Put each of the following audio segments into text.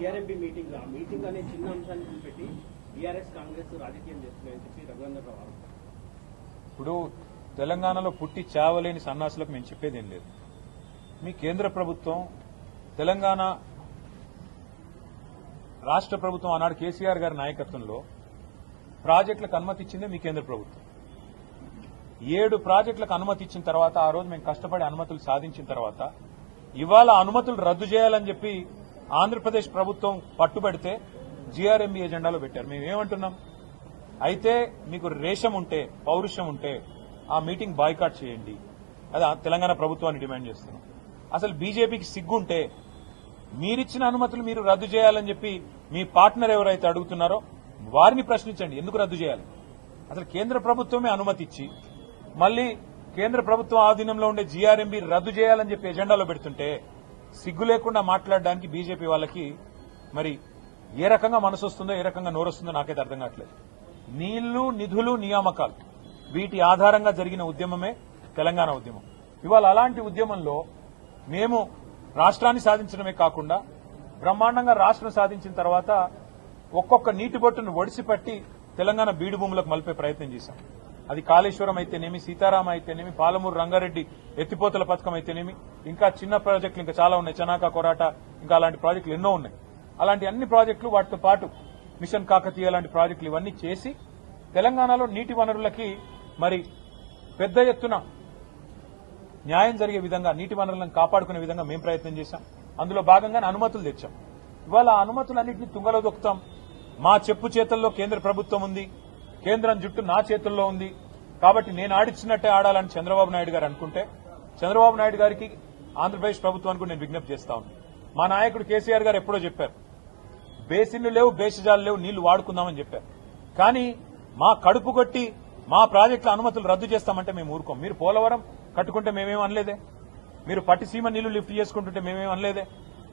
టీఆర్ఎంపీ meeting ఆ meeting అనే చిన్న అంశాన్ని పెట్టి టీఆర్ఎస్ కాంగ్రెస్ రాజకీయం చేస్తున్నాయని చెప్పి రఘునందన్ రావు ఆరోపణ. ఇప్పుడు తెలంగాణలో పుట్టి చావలేని సన్నాసులకు మేము చెప్పేది ఏం లేదు. మీ కేంద్ర ప్రభుత్వం తెలంగాణ రాష్ట్ర ప్రభుత్వం ఆనాడు కేసీఆర్ గారి నాయకత్వంలో ప్రాజెక్టులకు అనుమతి ఇచ్చిందే మీ కేంద్ర ప్రభుత్వం. 7 ప్రాజెక్టులకు అనుమతి ఇచ్చిన తర్వాత ఆ రోజు మేము కష్టపడి అనుమతులు సాధించిన తర్వాత ఇవాళ అనుమతులు రద్దు చేయాలని చెప్పి ఆంధ్రప్రదేశ్ ప్రభుత్వం పట్టుబడితే జీఆర్ఎంబీ ఎజెండాలో పెట్టారు. మేమేమంటున్నాం, అయితే మీకు రేషం ఉంటే పౌరుషం ఉంటే ఆ మీటింగ్ బాయ్కాట్ చేయండి, అది తెలంగాణ ప్రభుత్వాన్ని డిమాండ్ చేస్తున్నాం. అసలు బీజేపీకి సిగ్గుంటే మీరిచ్చిన అనుమతులు మీరు రద్దు చేయాలని చెప్పి మీ పార్ట్నర్ ఎవరైతే అడుగుతున్నారో వారిని ప్రశ్నించండి. ఎందుకు రద్దు చేయాలి? అసలు కేంద్ర ప్రభుత్వమే అనుమతి ఇచ్చి మళ్లీ కేంద్ర ప్రభుత్వం ఆధీనంలో ఉండే జీఆర్ఎంబీ రద్దు చేయాలని చెప్పి ఎజెండాలో పెడుతుంటే సిగ్గు లేకుండా మాట్లాడడానికి బీజేపీ వాళ్ళకి మరి ఏ రకంగా మనసు వస్తుందో ఏ రకంగా నోరొస్తుందో నాకైతే అర్థం కావట్లేదు. నీళ్లు నిధులు నియామకాలు వీటి ఆధారంగా జరిగిన ఉద్యమమే తెలంగాణ ఉద్యమం. ఇవాళ అలాంటి ఉద్యమంలో మేము రాష్ట్రాన్ని సాధించడమే కాకుండా బ్రహ్మాండంగా రాష్ట్రం సాధించిన తర్వాత ఒక్కొక్క నీటి బొట్టును ఒడిసిపట్టి తెలంగాణ బీడు భూములకు మలిపే ప్రయత్నం చేశాం. అది కాళేశ్వరం అయితేనేమి, సీతారామ అయితేనేమి, పాలమూరు రంగారెడ్డి ఎత్తిపోతల పథకం అయితేనేమి, ఇంకా చిన్న ప్రాజెక్టులు ఇంకా చాలా ఉన్నాయి, చనాక కొరాట, ఇంకా అలాంటి ప్రాజెక్టులు ఎన్నో ఉన్నాయి. అలాంటి అన్ని ప్రాజెక్టులు వాటితో పాటు మిషన్ కాకతీయ లాంటి ప్రాజెక్టులు ఇవన్నీ చేసి తెలంగాణలో నీటి వనరులకి మరి పెద్ద ఎత్తున న్యాయం జరిగే విధంగా నీటి వనరులను కాపాడుకునే విధంగా మేము ప్రయత్నం చేశాం. అందులో భాగంగానే అనుమతులు తెచ్చాం. ఇవాళ ఆ అనుమతులన్నింటినీ తుంగలో దొక్కుతాం. మా చెప్పు చేతుల్లో కేంద్ర ప్రభుత్వం ఉంది, కేంద్రం జుట్టు నా చేతుల్లో ఉంది కాబట్టి నేను ఆడిచ్చినట్టే ఆడాలని చంద్రబాబు నాయుడు గారు అనుకుంటే చంద్రబాబు నాయుడు గారికి ఆంధ్రప్రదేశ్ ప్రభుత్వానికి నేను విజ్ఞప్తి చేస్తా ఉన్నాను. మా నాయకుడు కేసీఆర్ గారు ఎప్పుడో చెప్పారు, బేసిన్లు లేవు, బేసిజాలు లేవు, నీళ్లు వాడుకుందామని చెప్పారు. కానీ మా కడుపు కొట్టి మా ప్రాజెక్టుల అనుమతులు రద్దు చేస్తామంటే మేము ఊరుకోం. మీరు పోలవరం కట్టుకుంటే మేమేం అనలేదే, మీరు పట్టిసీమ నీళ్లు లిఫ్ట్ చేసుకుంటుంటే మేమేం అనలేదే.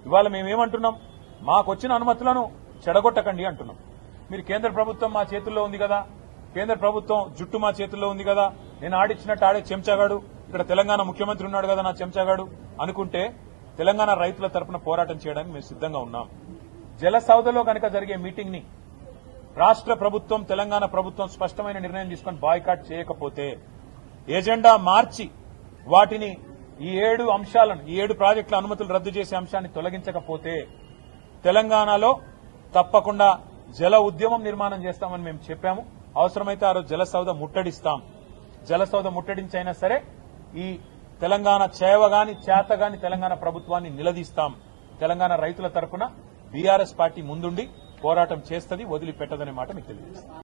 ఇవాళ మేమేమంటున్నాం, మాకు వచ్చిన అనుమతులను చెడగొట్టకండి అంటున్నాం. మీరు కేంద్ర ప్రభుత్వం మా చేతుల్లో ఉంది కదా, కేంద్ర ప్రభుత్వం జుట్టు మా చేతుల్లో ఉంది కదా, నేను ఆడిచ్చినట్టు ఆడే చెంచాగాడు, ఇక్కడ తెలంగాణ ముఖ్యమంత్రి ఉన్నాడు కదా నా చెంచాగాడు అనుకుంటే తెలంగాణ రైతుల తరపున పోరాటం చేయడానికి మేము సిద్ధంగా ఉన్నాం. జలసౌదలో కనుక జరిగే మీటింగ్ ని రాష్ట్ర ప్రభుత్వం తెలంగాణ ప్రభుత్వం స్పష్టమైన నిర్ణయం తీసుకుని బాయ్కాట్ చేయకపోతే ఎజెండా మార్చి వాటిని ఈ 7 అంశాలను ఈ 7 ప్రాజెక్టుల అనుమతులు రద్దు చేసే అంశాన్ని తొలగించకపోతే తెలంగాణలో తప్పకుండా జల ఉద్యమం నిర్మాణం చేస్తామని మేము చెప్పాము. అవసరమైతే ఆ రోజు జలసౌద ముట్టడిస్తాం. జలసౌద ముట్టడించైనా సరే ఈ తెలంగాణ చేవగాని చేతగాని తెలంగాణ ప్రభుత్వాన్ని నిలదీస్తాం. తెలంగాణ రైతుల తరపున బీఆర్ఎస్ పార్టీ ముందుండి పోరాటం చేస్తుంది, వదిలిపెట్టదనే మాట మీకు తెలియజేస్తాం.